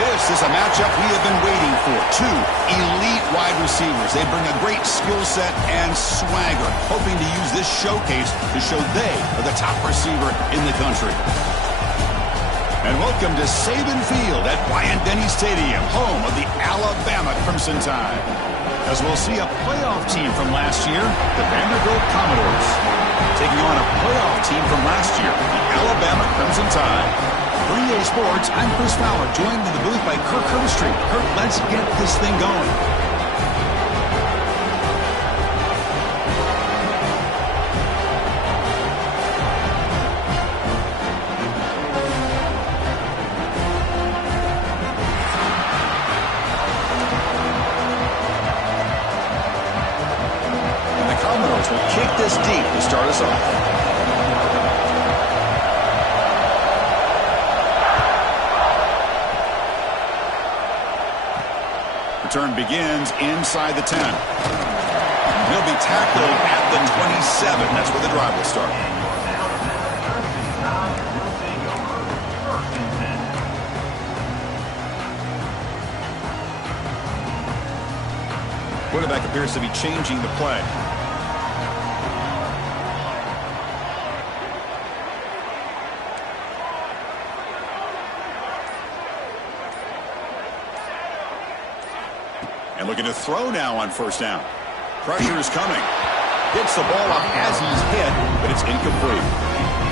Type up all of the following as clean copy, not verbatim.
This is a matchup we have been waiting for. Two elite wide receivers. They bring a great skill set and swagger, hoping to use this showcase to show they are the top receiver in the country. And welcome to Saban Field at Bryant-Denny Stadium, home of the Alabama Crimson Tide. As we'll see a playoff team from last year, the Vanderbilt Commodores, taking on a playoff team from last year, the Alabama Crimson Tide. For EA Sports, I'm Chris Fowler, joined in the booth by Kirk Herbstreit. Kirk, let's get this thing going. Will kick this deep to start us off. Return begins inside the 10. He'll be tackled at the 27. That's where the drive will start. Quarterback appears to be changing the play. And looking to throw now on first down. Pressure is coming. Gets the ball up as he's hit, but it's incomplete.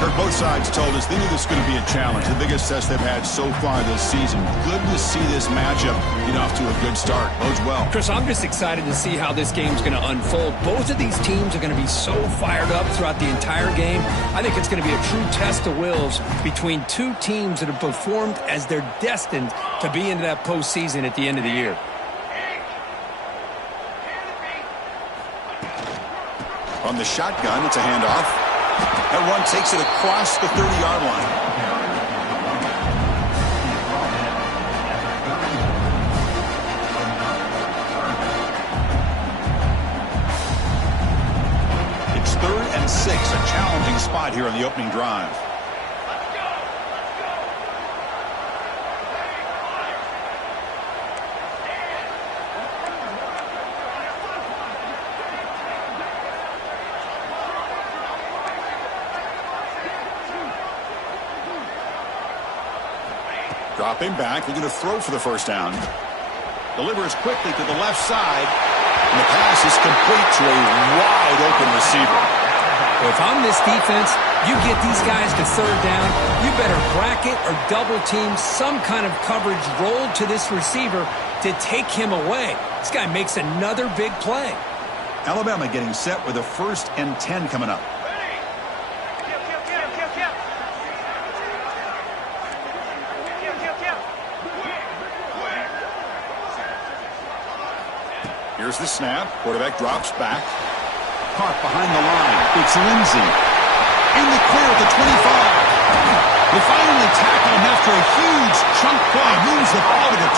Kirk, both sides told us they knew this was going to be a challenge. The biggest test they've had so far this season. Good to see this matchup get off to a good start. Bodes well. Chris, I'm just excited to see how this game's going to unfold. Both of these teams are going to be so fired up throughout the entire game. I think it's going to be a true test of wills between two teams that have performed as they're destined to be into that postseason at the end of the year. On the shotgun, it's a handoff. That run takes it across the 30-yard line. It's 3rd and 6, a challenging spot here on the opening drive. Dropping back, looking to throw for the first down. Delivers quickly to the left side, and the pass is complete to a wide-open receiver. Well, if I'm this defense, you get these guys to third down, you better bracket or double team some kind of coverage rolled to this receiver to take him away. This guy makes another big play. Alabama getting set with a 1st and 10 coming up. Here's the snap. Quarterback drops back. Caught behind the line. It's Lindsey. In the clear at the 25. They finally tackle him after a huge chunk play. Moves the ball to the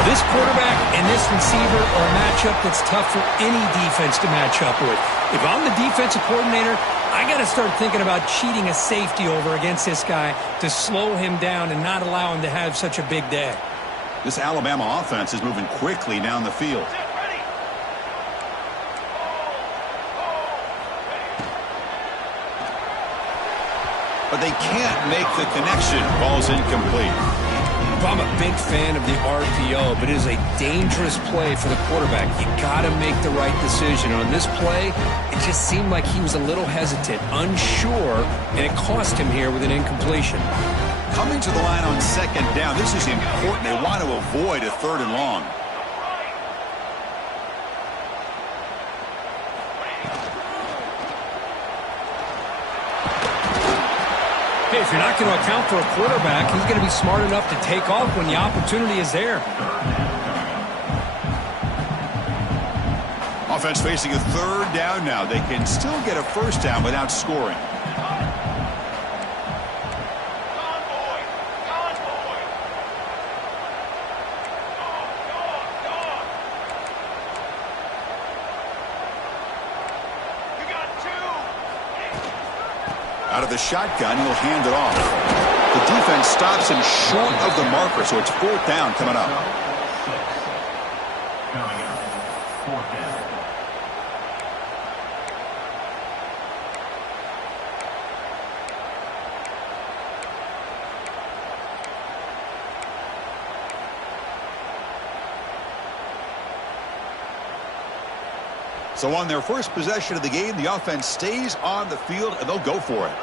12. This quarterback and this receiver are a matchup that's tough for any defense to match up with. If I'm the defensive coordinator, I got to start thinking about cheating a safety over against this guy to slow him down and not allow him to have such a big day. This Alabama offense is moving quickly down the field. But they can't make the connection. Ball's incomplete. I'm a big fan of the RPO, but it is a dangerous play for the quarterback. You got to make the right decision. On this play, it just seemed like he was a little hesitant, unsure, and it cost him here with an incompletion. Coming to the line on 2nd down. This is important. They want to avoid a 3rd and long. Hey, if you're not going to account for a quarterback, he's going to be smart enough to take off when the opportunity is there. Offense facing a 3rd down now. They can still get a 1st down without scoring. Out of the shotgun, he'll hand it off. The defense stops him short of the marker, so it's 4th down coming up. So on their first possession of the game, the offense stays on the field, and they'll go for it.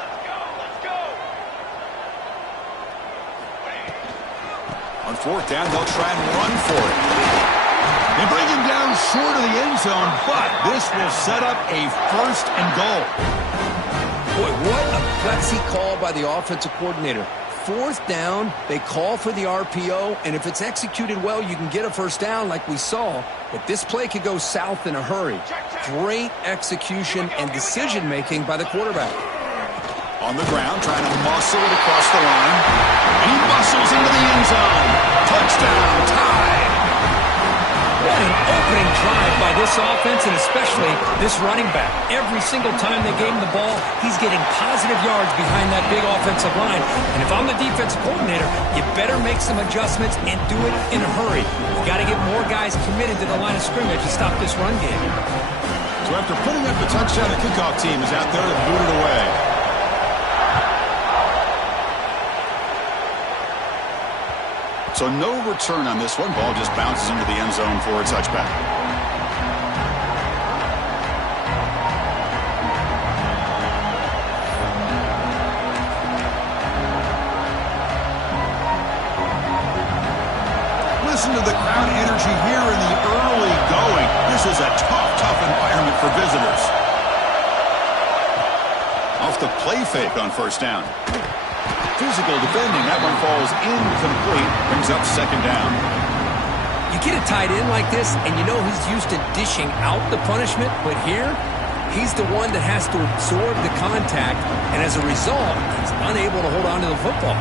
On 4th down, they'll try and run for it. They bring him down short of the end zone, but this will set up a 1st and goal. Boy, what a gutsy call by the offensive coordinator. 4th down, they call for the RPO, and if it's executed well, you can get a 1st down like we saw. But this play could go south in a hurry. Great execution and decision-making by the quarterback. On the ground, trying to muscle it across the line. And he muscles into the end zone. Touchdown, tied. What an opening drive by this offense, and especially this running back. Every single time they gave him the ball, he's getting positive yards behind that big offensive line. And if I'm the defensive coordinator, you better make some adjustments and do it in a hurry. You got to get more guys committed to the line of scrimmage to stop this run game. So after putting up the touchdown, the kickoff team is out there to boot it away. So no return on this one. Ball just bounces into the end zone for a touchback. Listen to the crowd energy here in the early going. This is a tough environment for visitors. Off the play fake on 1st down. Physical defending. That one falls incomplete. Brings up 2nd down. You get a tight end like this, and you know he's used to dishing out the punishment, but here, he's the one that has to absorb the contact, and as a result, he's unable to hold on to the football.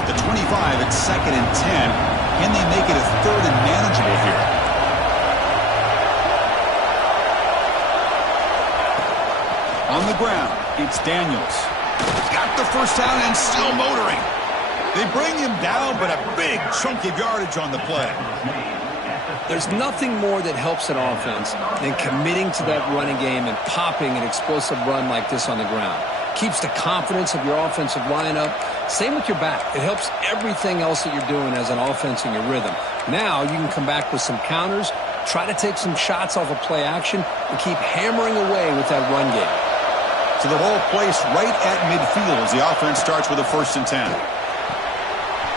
At the 25, it's 2nd and 10. Can they make it a 3rd and manageable here? On the ground, it's Daniels. Got the 1st down and still motoring. They bring him down, but a big chunk of yardage on the play. There's nothing more that helps an offense than committing to that running game and popping an explosive run like this on the ground. Keeps the confidence of your offensive line up. Same with your back. It helps everything else that you're doing as an offense in your rhythm. Now you can come back with some counters, try to take some shots off of play action, and keep hammering away with that run game. So the ball placed right at midfield as the offense starts with a 1st and 10.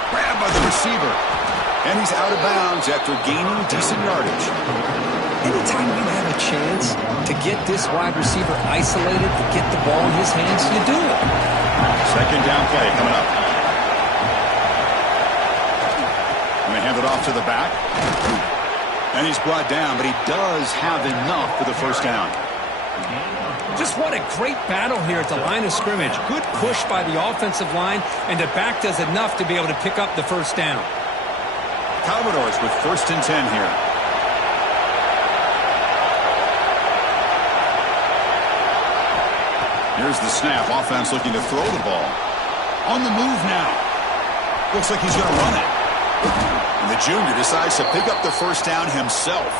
Grabbed by the receiver. And he's out of bounds after gaining decent yardage. Anytime you have a chance to get this wide receiver isolated and get the ball in his hands, you do it. 2nd down play coming up. And they hand it off to the back. And he's brought down, but he does have enough for the 1st down. Just what a great battle here at the line of scrimmage. Good push by the offensive line, and the back does enough to be able to pick up the 1st down. Commodores with 1st and 10 here. Here's the snap. Offense looking to throw the ball. On the move now. Looks like he's going to run it. And the junior decides to pick up the 1st down himself.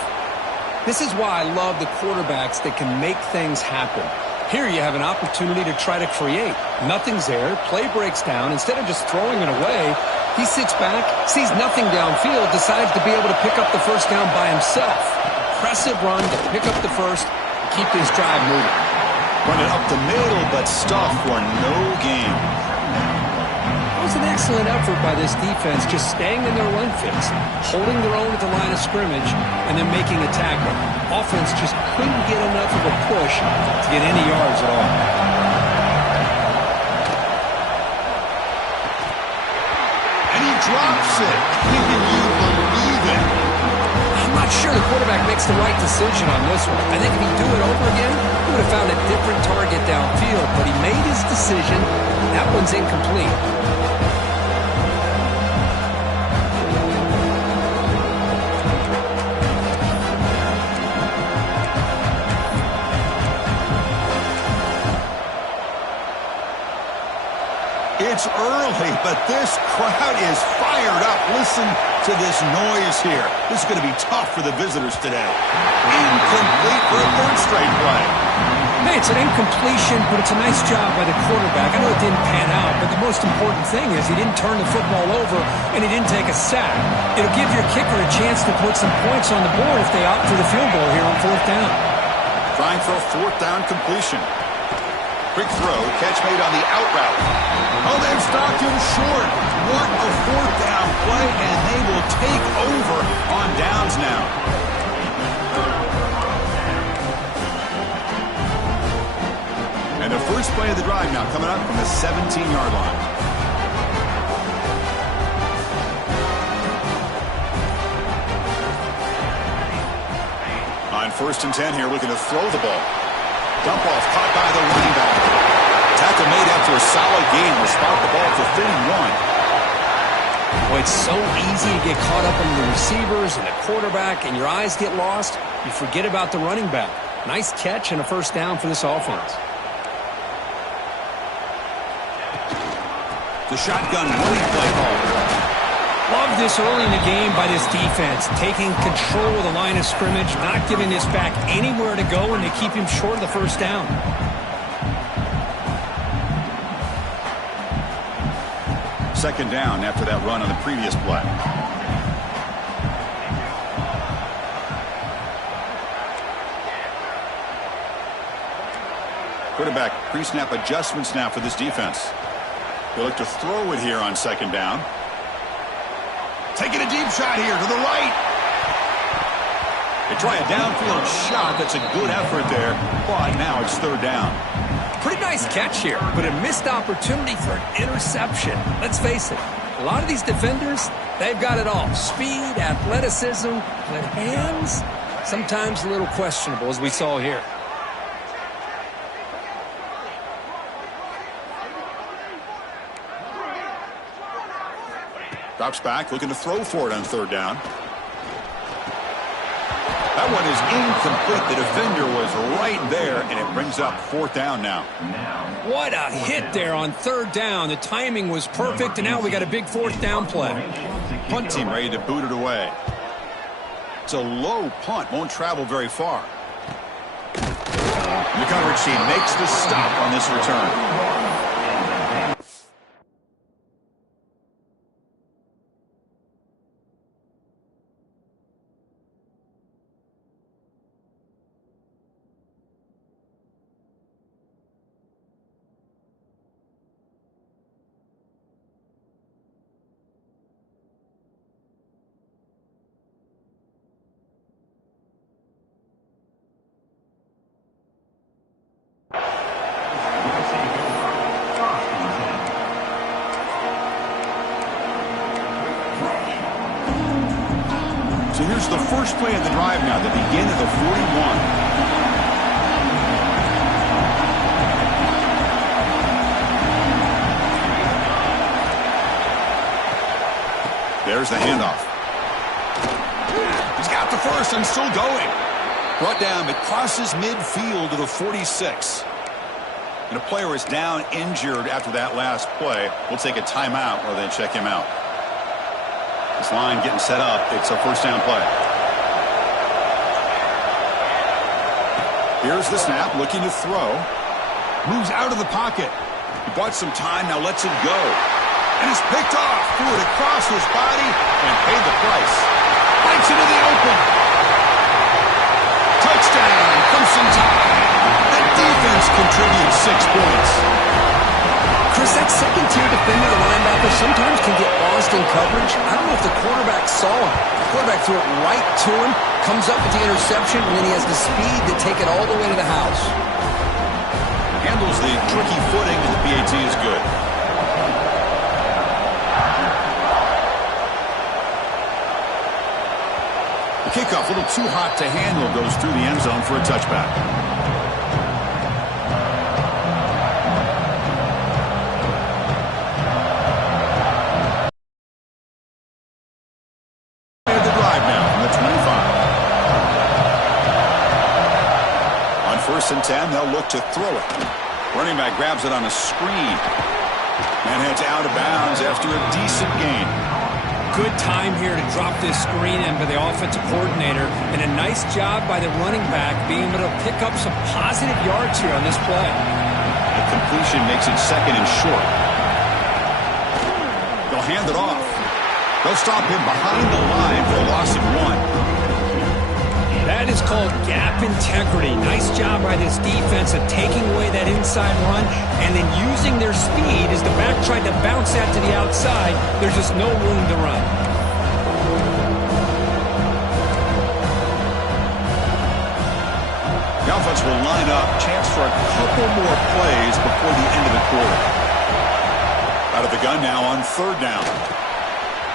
This is why I love the quarterbacks that can make things happen. Here you have an opportunity to try to create. Nothing's there. Play breaks down. Instead of just throwing it away, he sits back, sees nothing downfield, decides to be able to pick up the 1st down by himself. Impressive run to pick up the 1st, keep this drive moving. Running up the middle, but stuffed for no gain. It was an excellent effort by this defense, just staying in their run fits, holding their own at the line of scrimmage, and then making a tackle. Offense just couldn't get enough of a push to get any yards at all. And he drops it. Can you believe it? I'm not sure the quarterback makes the right decision on this one. I think if he'd do it over again, he would have found a different target downfield, but he made his decision. That one's incomplete. It's early, but this crowd is fired up. Listen to this noise here. This is going to be tough for the visitors today. Incomplete for a third straight play. Hey, it's an incompletion, but it's a nice job by the quarterback. I know it didn't pan out, but the most important thing is he didn't turn the football over and he didn't take a sack. It'll give your kicker a chance to put some points on the board if they opt for the field goal here on fourth down. Trying for a fourth down completion. Quick throw, catch made on the out route. Oh, they've stopped him short. What a fourth down play, and they will take over on downs now. And the first play of the drive now coming up from the 17-yard line. On 1st and 10 here, looking to throw the ball. Dump off, caught by the running back. Tackle made after a solid gain. Will spot the ball for 31. Boy, it's so easy to get caught up in the receivers and the quarterback, and your eyes get lost. You forget about the running back. Nice catch and a first down for this offense. The shotgun running play call. Love this early in the game by this defense, taking control of the line of scrimmage, not giving this back anywhere to go, and they keep him short of the first down. Second down after that run on the previous play. Quarterback pre-snap adjustments now for this defense. They'll look to throw it here on second down. Taking a deep shot here to the right. They try a downfield shot. That's a good effort there. But now it's third down. Pretty nice catch here, but a missed opportunity for an interception. Let's face it, a lot of these defenders, they've got it all. Speed, athleticism, but hands, sometimes a little questionable, as we saw here. Drops back, looking to throw for it on third down. That one is incomplete. The defender was right there, and it brings up fourth down now. What a hit there on third down. The timing was perfect, and now we got a big fourth down play. Punt team ready to boot it away. It's a low punt, won't travel very far. The coverage team makes the stop on this return. So here's the first play of the drive now, the begin of the 41. There's the handoff. He's got the first and still going. Brought down, it crosses midfield to the 46. And a player is down injured after that last play. We'll take a timeout while they check him out. This line getting set up. It's a first down play. Here's the snap, looking to throw. Moves out of the pocket. He bought some time, now lets it go. And it's picked off. Threw it across his body and paid the price. Bites into the open. Touchdown. Crimson Tide. The defense contributes 6 points. Chris, that second-tier defender, the linebacker, sometimes can get lost in coverage. I don't know if the quarterback saw him. The quarterback threw it right to him, comes up with the interception, and then he has the speed to take it all the way to the house. Handles the tricky footing, and the PAT is good. The kickoff, a little too hot to handle, goes through the end zone for a touchback. The drive now from the 25. On 1st and 10, they'll look to throw it. Running back grabs it on a screen. And heads out of bounds after a decent gain. Good time here to drop this screen in by the offensive coordinator, and a nice job by the running back being able to pick up some positive yards here on this play. The completion makes it second and short. They'll hand it off. They'll stop him behind the line for a loss of 1. That is called gap integrity. Nice job by this defense of taking away that inside run and then using their speed as the back tried to bounce that to the outside. There's just no room to run. The offense will line up. Chance for a couple more plays before the end of the quarter. Out of the gun now on third down.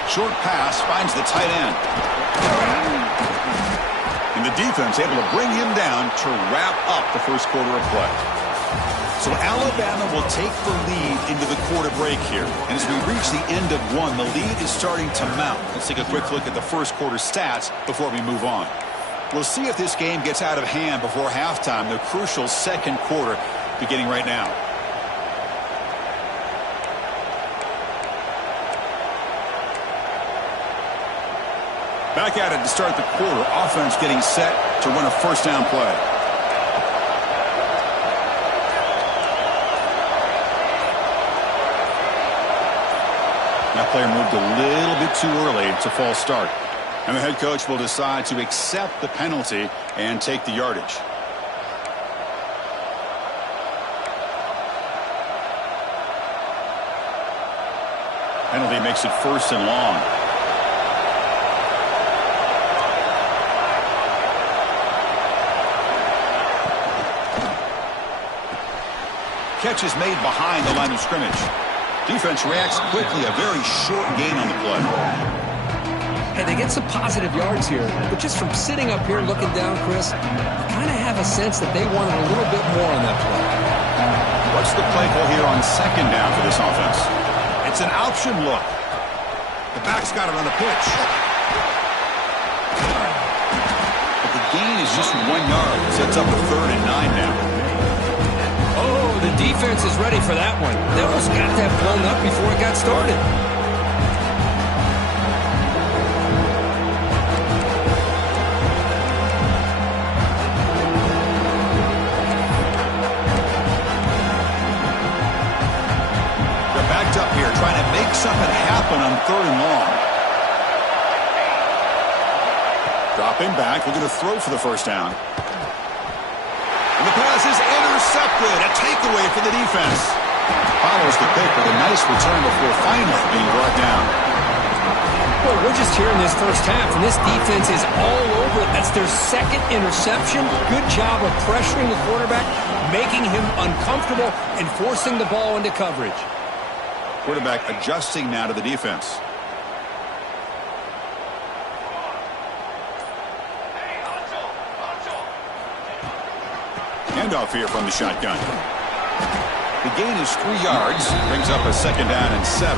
Short pass finds the tight end. And the defense able to bring him down to wrap up the first quarter of play. So Alabama will take the lead into the quarter break here. And as we reach the end of one, the lead is starting to mount. Let's take a quick look at the first quarter stats before we move on. We'll see if this game gets out of hand before halftime, the crucial second quarter beginning right now. Back at it to start the quarter. Offense getting set to run a first down play. That player moved a little bit too early. It's a false start. And the head coach will decide to accept the penalty and take the yardage. Penalty makes it first and long. Catch is made behind the line of scrimmage. Defense reacts quickly. A very short gain on the play. Hey, they get some positive yards here, but just from sitting up here looking down, Chris, you kind of have a sense that they wanted a little bit more on that play. What's the play call here on second down for this offense? It's an option look. The back's got it on the pitch. But the gain is just 1 yard. Sets up a 3rd and 9 now. The defense is ready for that one. They almost got that blown up before it got started. They're backed up here trying to make something happen on 3rd and long. Dropping back, looking to throw for the first down. And the pass is intercepted. A takeaway for the defense. Follows the pick with a nice return before finally being brought down. Well, we're just here in this first half, and this defense is all over it. That's their second interception. Good job of pressuring the quarterback, making him uncomfortable, and forcing the ball into coverage. Quarterback adjusting now to the defense. Handoff here from the shotgun. The gain is 3 yards. Brings up a 2nd down and 7.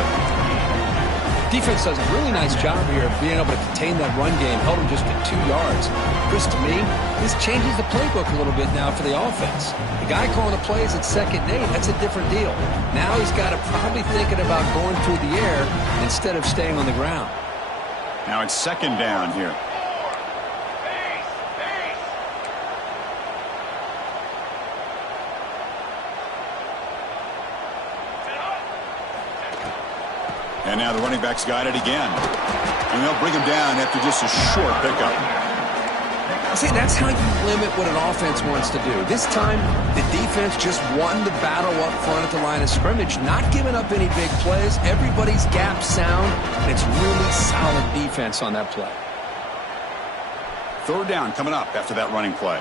Defense does a really nice job here of being able to contain that run game. Held him just at 2 yards. Chris, to me, this changes the playbook a little bit now for the offense. The guy calling the plays at 2nd and 8, that's a different deal. Now he's got to probably thinking about going through the air instead of staying on the ground. Now it's 2nd down here. And now the running back's got it again. And they'll bring him down after just a short pickup. See, that's how you limit what an offense wants to do. This time, the defense just won the battle up front at the line of scrimmage, not giving up any big plays. Everybody's gap sound, and it's really solid defense on that play. 3rd down coming up after that running play.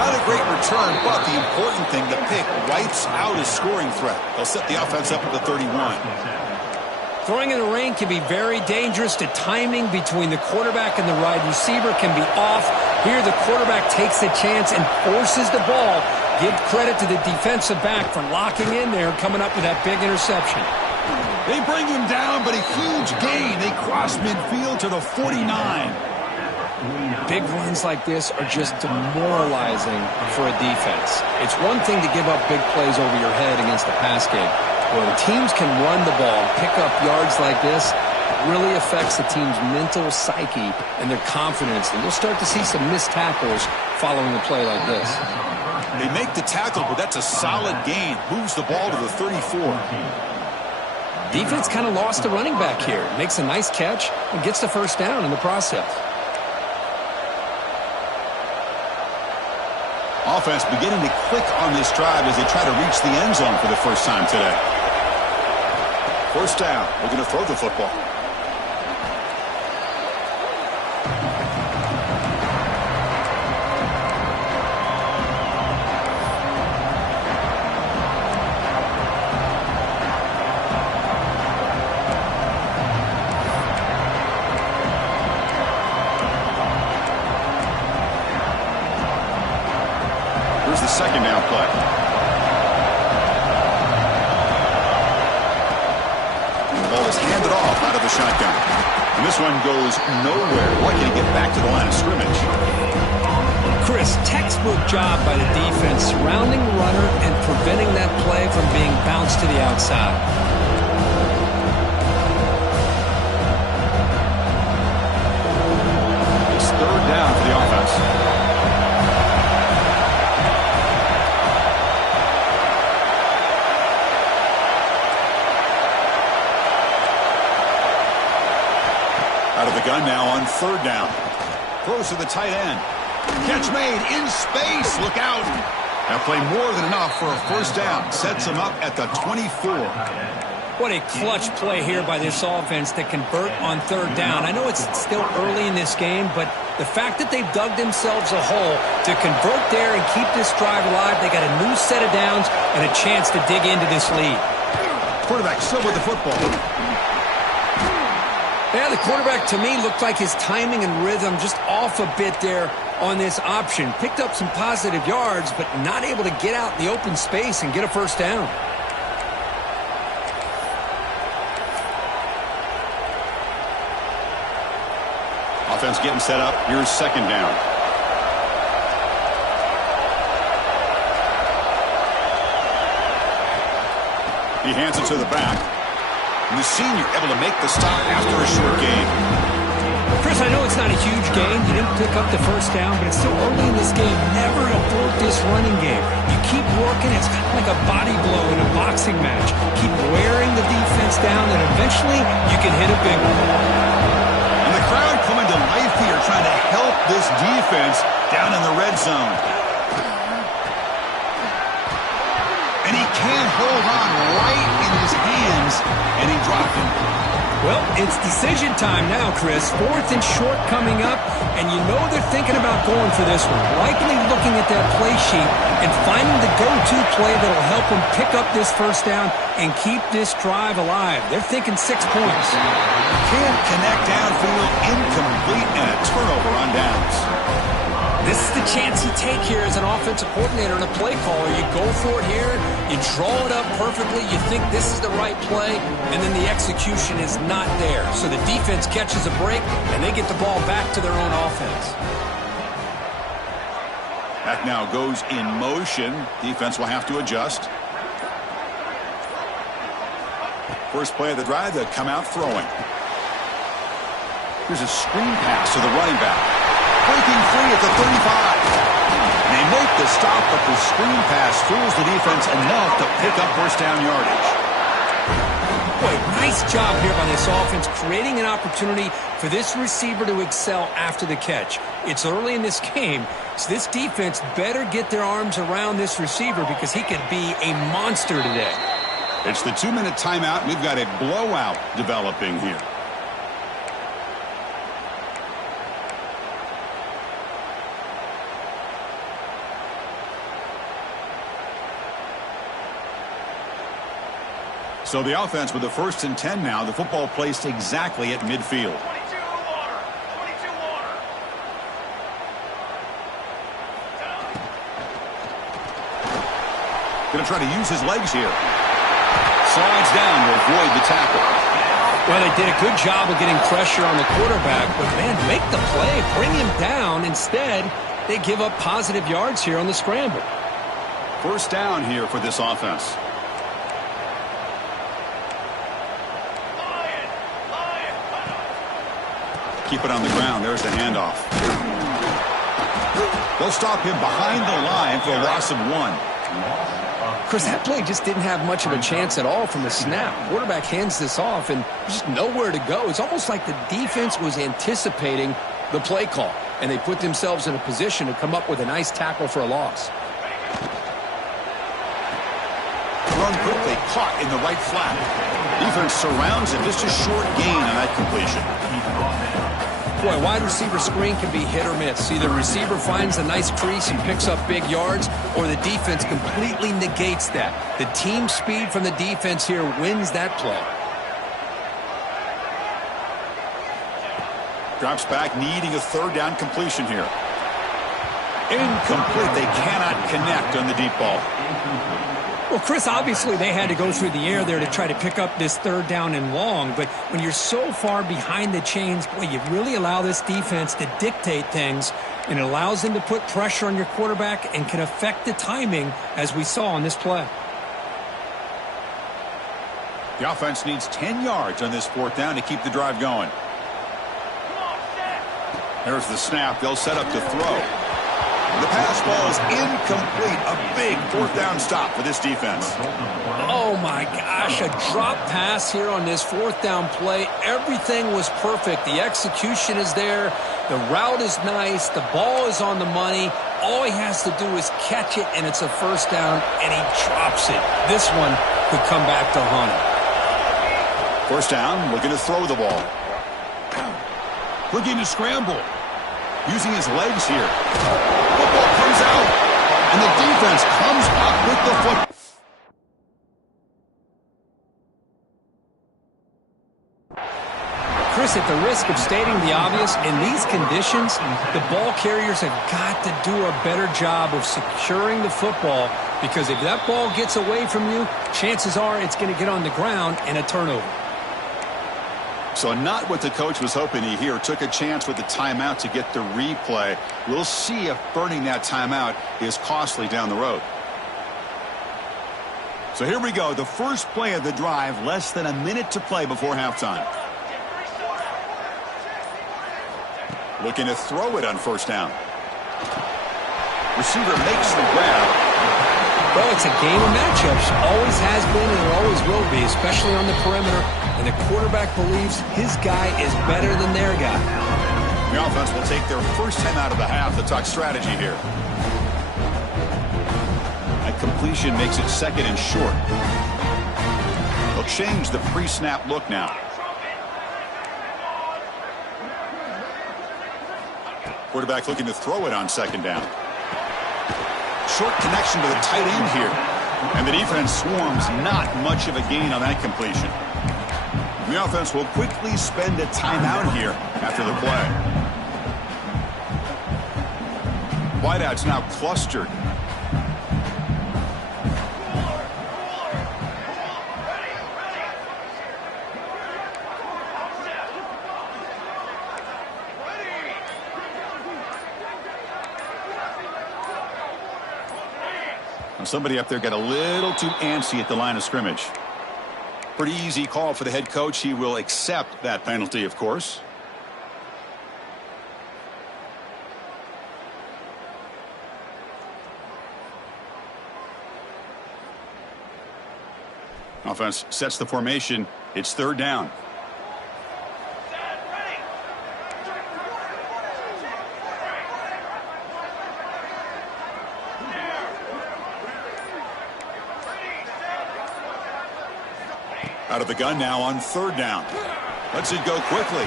Not a great return, but the important thing, the pick wipes out a scoring threat. They'll set the offense up at the 31. Throwing in the rain can be very dangerous. The timing between the quarterback and the wide receiver can be off. Here, the quarterback takes the chance and forces the ball. Give credit to the defensive back for locking in there, coming up with that big interception. They bring him down, but a huge gain. They cross midfield to the 49. Big runs like this are just demoralizing for a defense. It's one thing to give up big plays over your head against the pass game. When teams can run the ball and pick up yards like this, it really affects the team's mental psyche and their confidence. And you'll start to see some missed tackles following a play like this. They make the tackle, but that's a solid gain. Moves the ball to the 34. Defense kind of lost the running back here. Makes a nice catch and gets the first down in the process. Offense beginning to click on this drive as they try to reach the end zone for the first time today. First down. We're going to throw the football. Here's the second down play. The ball is handed off out of the shotgun. And this one goes nowhere. Lucky to get back to the line of scrimmage. Chris, textbook job by the defense surrounding the runner and preventing that play from being bounced to the outside. It's third down for the offense. Out of the gun now on third down. Throws to the tight end. Catch made in space. Look out. That play more than enough for a first down. Sets him up at the 24. What a clutch play here by this offense to convert on third down. I know it's still early in this game, but the fact that they've dug themselves a hole to convert there and keep this drive alive, they got a new set of downs and a chance to dig into this lead. Quarterback still with the football. Yeah, the quarterback, to me, looked like his timing and rhythm just off a bit there on this option. Picked up some positive yards, but not able to get out in the open space and get a first down. Offense getting set up. Here's second down. He hands it to the back. And the senior able to make the stop after a short gain. Chris, I know it's not a huge gain. You didn't pick up the first down, but it's still early in this game. Never abort this running game. You keep working. It's kind of like a body blow in a boxing match. Keep wearing the defense down, and eventually you can hit a big one. And the crowd coming to life here, trying to help this defense down in the red zone. And he can't hold on right in his hands, and he dropped him. Well, it's decision time now, Chris. Fourth and short coming up, and you know they're thinking about going for this one. Likely looking at that play sheet and finding the go-to play that will help them pick up this first down and keep this drive alive. They're thinking 6 points. Can't connect downfield, incomplete, and a turnover on downs. This is the chance you take here as an offensive coordinator and a play caller. You go for it here, you draw it up perfectly, you think this is the right play, and then the execution is not there. So the defense catches a break, and they get the ball back to their own offense. That now goes in motion. Defense will have to adjust. First play of the drive, they'll come out throwing. Here's a screen pass to the running back. Breaking free at the 35. They make the stop, but the screen pass fools the defense enough to pick up first down yardage. Boy, nice job here by this offense, creating an opportunity for this receiver to excel after the catch. It's early in this game, so this defense better get their arms around this receiver because he could be a monster today. It's the 2-minute timeout. We've got a blowout developing here. So the offense with the 1st and 10 now. The football placed exactly at midfield. 22 water. 22 water. Going to try to use his legs here. Slides down to avoid the tackle. Well, they did a good job of getting pressure on the quarterback, but, man, make the play, bring him down. Instead, they give up positive yards here on the scramble. First down here for this offense. Keep it on the ground. There's the handoff. They'll stop him behind the line for a loss of 1. Chris, that play just didn't have much of a chance at all from the snap. Quarterback hands this off and just nowhere to go. It's almost like the defense was anticipating the play call, and they put themselves in a position to come up with a nice tackle for a loss. Run quickly, caught in the right flat. Defense surrounds him. Just a short gain on that completion. Boy, wide receiver screen can be hit or miss. Either receiver finds a nice crease and picks up big yards, or the defense completely negates that. The team speed from the defense here wins that play. Drops back, needing a third down completion here. Incomplete. They cannot connect on the deep ball. Well, Chris, obviously they had to go through the air there to try to pick up this third down and long, but when you're so far behind the chains, boy, you really allow this defense to dictate things, and it allows them to put pressure on your quarterback and can affect the timing, as we saw on this play. The offense needs 10 yards on this fourth down to keep the drive going. There's the snap. They'll set up to throw. The pass ball is incomplete. A big fourth down stop for this defense. Oh, my gosh. A drop pass here on this fourth down play. Everything was perfect. The execution is there. The route is nice. The ball is on the money. All he has to do is catch it, and it's a first down, and he drops it. This one could come back to haunt him. First down, looking to throw the ball. Looking to scramble. Using his legs here. Football comes out, and the defense comes up with the football. Chris, at the risk of stating the obvious, in these conditions, the ball carriers have got to do a better job of securing the football, because if that ball gets away from you, chances are it's going to get on the ground and a turnover. So not what the coach was hoping to hear. Took a chance with the timeout to get the replay. We'll see if burning that timeout is costly down the road. So here we go. The first play of the drive. Less than a minute to play before halftime. Looking to throw it on first down. Receiver makes the grab. Well, it's a game of matchups. Always has been and it always will be, especially on the perimeter. And the quarterback believes his guy is better than their guy. The offense will take their first time out of the half to talk strategy here. That completion makes it second and short. They'll change the pre-snap look now. Quarterback looking to throw it on second down. Short connection to the tight end here. And the defense swarms. Not much of a gain on that completion. The offense will quickly spend a timeout here after the play. Wideouts now clustered. Somebody up there got a little too antsy at the line of scrimmage. Pretty easy call for the head coach. He will accept that penalty, of course. Offense sets the formation. It's third down. Out of the gun now on third down. Lets it go quickly.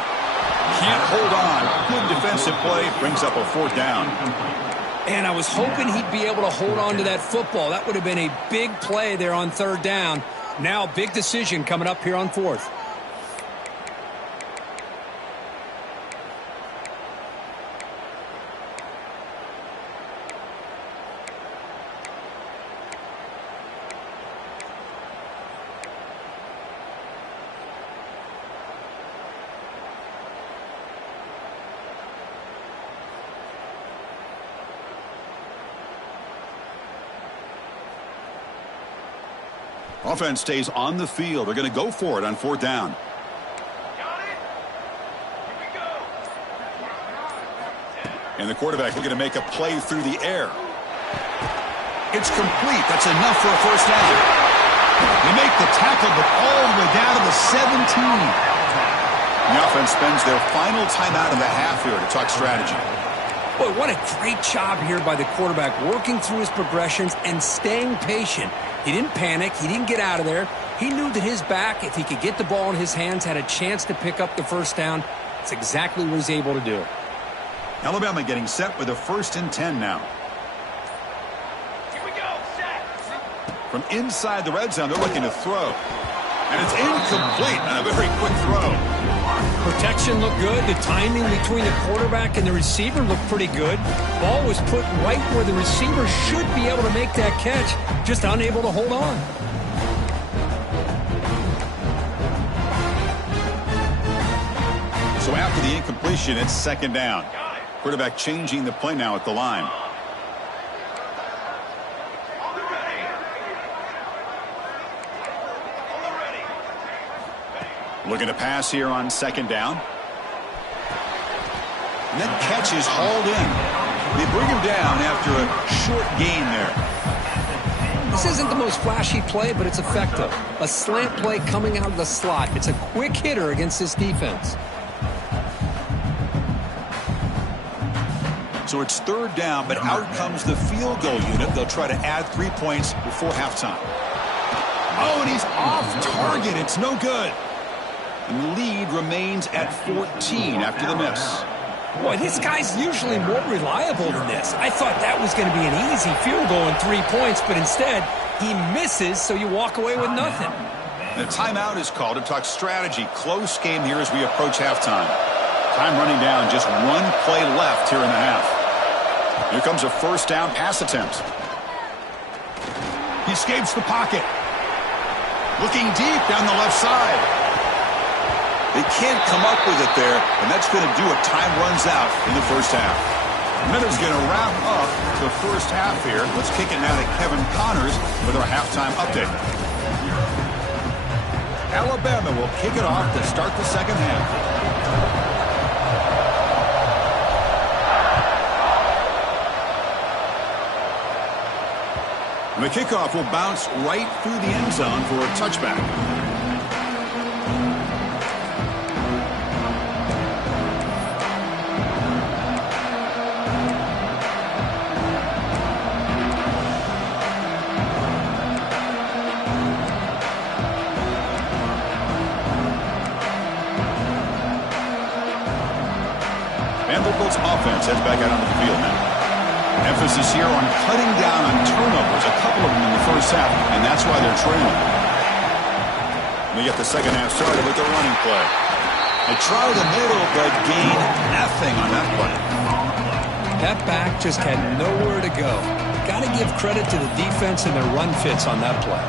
Can't hold on. Good defensive play. Brings up a fourth down. And I was hoping he'd be able to hold on to that football. That would have been a big play there on third down. Now, big decision coming up here on fourth. Offense stays on the field. They're going to go for it on 4th down. Got it. Here we go. And the quarterback looking to make a play through the air. It's complete. That's enough for a 1st down. They make the tackle, but all the way down to the 17. The offense spends their final timeout of the half here to talk strategy. Boy, what a great job here by the quarterback, working through his progressions and staying patient. He didn't panic. He didn't get out of there. He knew that his back, if he could get the ball in his hands, had a chance to pick up the 1st down. It's exactly what he's able to do. Alabama getting set with a 1st and 10 now. Here we go. Set. From inside the red zone, they're looking to throw. And it's incomplete on a very quick throw. Protection looked good. The timing between the quarterback and the receiver looked pretty good. Ball was put right where the receiver should be able to make that catch, just unable to hold on. So after the incompletion, it's 2nd down. Quarterback changing the play now at the line. Looking to pass here on 2nd down. And that catch is hauled in. They bring him down after a short gain there. This isn't the most flashy play, but it's effective. A slant play coming out of the slot. It's a quick hitter against this defense. So it's 3rd down, but out comes the field goal unit. They'll try to add 3 points before halftime. Oh, and he's off target. It's no good. And the lead remains at 14 after the miss. Boy, this guy's usually more reliable than this. I thought that was going to be an easy field goal and 3 points, but instead he misses, so you walk away with nothing. The timeout is called to talk strategy. Close game here as we approach halftime. Time running down, just 1 play left here in the half. Here comes a 1st down pass attempt. He escapes the pocket. Looking deep down the left side. They can't come up with it there, and that's going to do it. Time runs out in the 1st half. Miller's going to wrap up the 1st half here. Let's kick it now to Kevin Connors with our halftime update. Alabama will kick it off to start the 2nd half. The kickoff will bounce right through the end zone for a touchback. Vanderbilt's offense heads back out onto the field now. Emphasis here on cutting down on turnovers, a couple of them in the 1st half, and that's why they're trailing. We get the 2nd half started with the running play. They try the middle, but gain nothing on that play. That back just had nowhere to go. Got to give credit to the defense and their run fits on that play.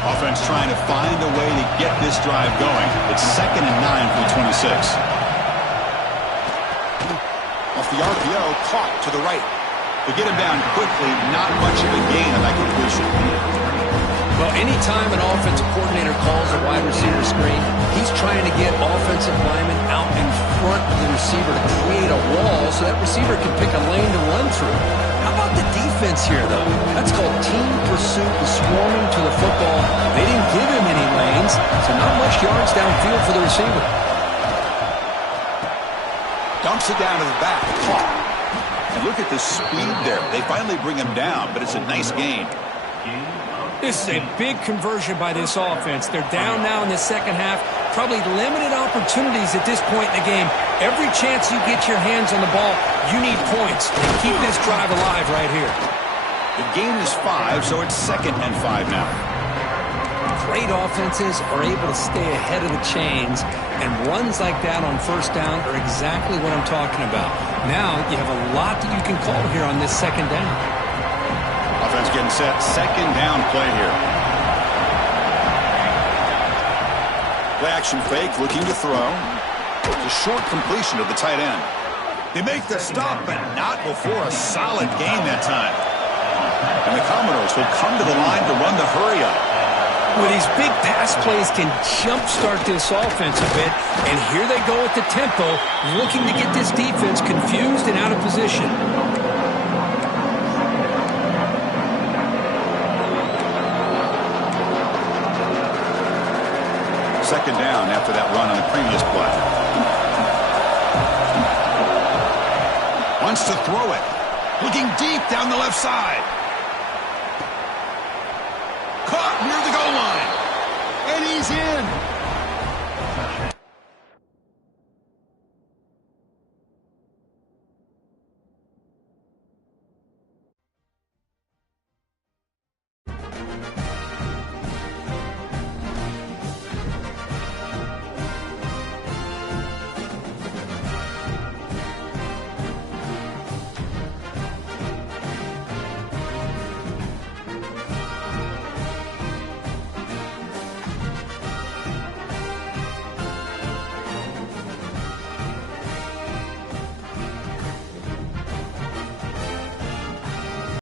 Offense trying to find a way to get this drive going. It's 2nd and 9 for the 26. Off the RPO, caught to the right. They get him down quickly, not much of a gain on that completion. Well, anytime an offensive coordinator calls a wide receiver screen, he's trying to get offensive linemen out in front of the receiver to create a wall so that receiver can pick a lane to run through. How about the defense here, though? That's called team pursuit and swarming to the football. They didn't give him any lanes, so not much yards downfield for the receiver. Dumps it down to the back. Caught. And look at the speed there. They finally bring him down, but it's a nice gain. This is a big conversion by this offense. They're down now in the 2nd half. Probably limited opportunities at this point in the game. Every chance you get your hands on the ball, you need points. Keep this drive alive right here. The gain is 5, so it's 2nd and 5 now. Great offenses are able to stay ahead of the chains, and runs like that on 1st down are exactly what I'm talking about. Now you have a lot that you can call here on this 2nd down. Offense getting set. 2nd down play here. Play action fake, looking to throw. It's a short completion to the tight end. They make the stop, but not before a solid gain that time. And the Commodores will come to the line to run the hurry-up. Well, these big pass plays can jumpstart this offense a bit, and here they go at the tempo, looking to get this defense confused and out of position. Second down after that run on the previous play. Wants to throw it. Looking deep down the left side. Caught near the goal line.